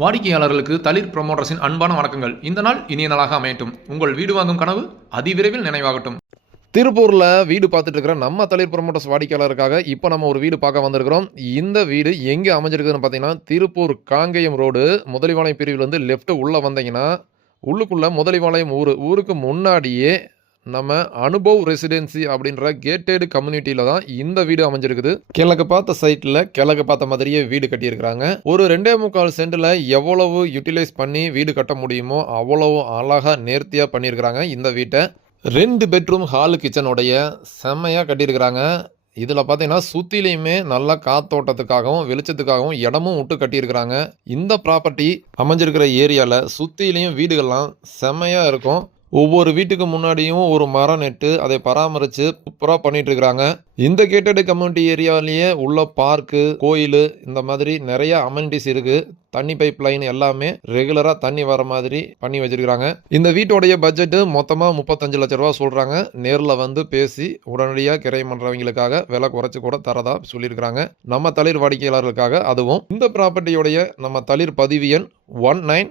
வாடிக்கையாளர்களுக்கு தளிர் ப்ரொமோட்டர்ஸின் அன்பான வணக்கங்கள். இந்த நாள் இனிய நாளாக அமையட்டும். உங்கள் வீடு வாங்கும் கனவு அதிவிரைவில் நினைவாகட்டும். திருப்பூரில் வீடு பார்த்துட்டு இருக்கிற நம்ம தளிர் ப்ரொமோட்டர்ஸ் வாடிக்கையாளருக்காக இப்போ நம்ம ஒரு வீடு பார்க்க வந்திருக்கிறோம். இந்த வீடு எங்கே அமைஞ்சிருக்குதுன்னு பார்த்தீங்கன்னா திருப்பூர் காங்கேயம் ரோடு. முதலிவாளையம் பிரிவிலேருந்து லெஃப்ட்டு உள்ளே வந்தீங்கன்னா உள்ளுக்குள்ளே முதலிவாளையம் ஊர். ஊருக்கு முன்னாடியே நம்ம அனுபவ் ரெசிடென்சி அப்படின்ற கேட்டேடு கம்யூனிட்டியில தான் இந்த வீடு அமைஞ்சிருக்குது. கிழக்கு பார்த்த சைட்டில் கிழக்கு பார்த்த மாதிரியே வீடு கட்டியிருக்கிறாங்க. ஒரு ரெண்டே முக்கால் சென்டில் எவ்வளவு யூட்டிலைஸ் பண்ணி வீடு கட்ட முடியுமோ அவ்வளவு அழகாக நேர்த்தியாக பண்ணியிருக்கிறாங்க இந்த வீட்டை. ரெண்டு பெட்ரூம் ஹாலு கிச்சனுடைய செம்மையாக கட்டியிருக்கிறாங்க. இதில் பார்த்தீங்கன்னா சுற்றிலையுமே நல்ல காத்தோட்டத்துக்காகவும் வெளிச்சத்துக்காகவும் இடமும் விட்டு கட்டியிருக்கிறாங்க. இந்த ப்ராப்பர்ட்டி அமைஞ்சிருக்கிற ஏரியாவில் சுற்றிலையும் வீடுகள்லாம் செம்மையாக இருக்கும். ஒவ்வொரு வீட்டுக்கு முன்னாடியும் ஒரு மரம் நெட்டு அதை பராமரித்து சூப்பராக பண்ணிட்டு இருக்கிறாங்க இந்த கேட்டட் கம்யூனிட்டி ஏரியாவிலேயே உள்ள பார்க்கு கோயில் இந்த மாதிரி நிறைய அமெனிட்டிஸ் இருக்கு. தண்ணி பைப் லைன் எல்லாமே ரெகுலராக தண்ணி வர மாதிரி பண்ணி வச்சிருக்கிறாங்க. இந்த வீட்டோடைய பட்ஜெட் மொத்தமாக முப்பத்தஞ்சு லட்ச ரூபா சொல்கிறாங்க நேரில் வந்து பேசி உடனடியாக கிரை பண்ணுறவங்களுக்காக விலை குறைச்சி கூட தரதா சொல்லியிருக்கிறாங்க. நம்ம தளிர் வாடிக்கையாளர்களுக்காக அதுவும். இந்த ப்ராப்பர்ட்டியோடைய நம்ம தளிர் பதிவு எண் ஒன் நைன்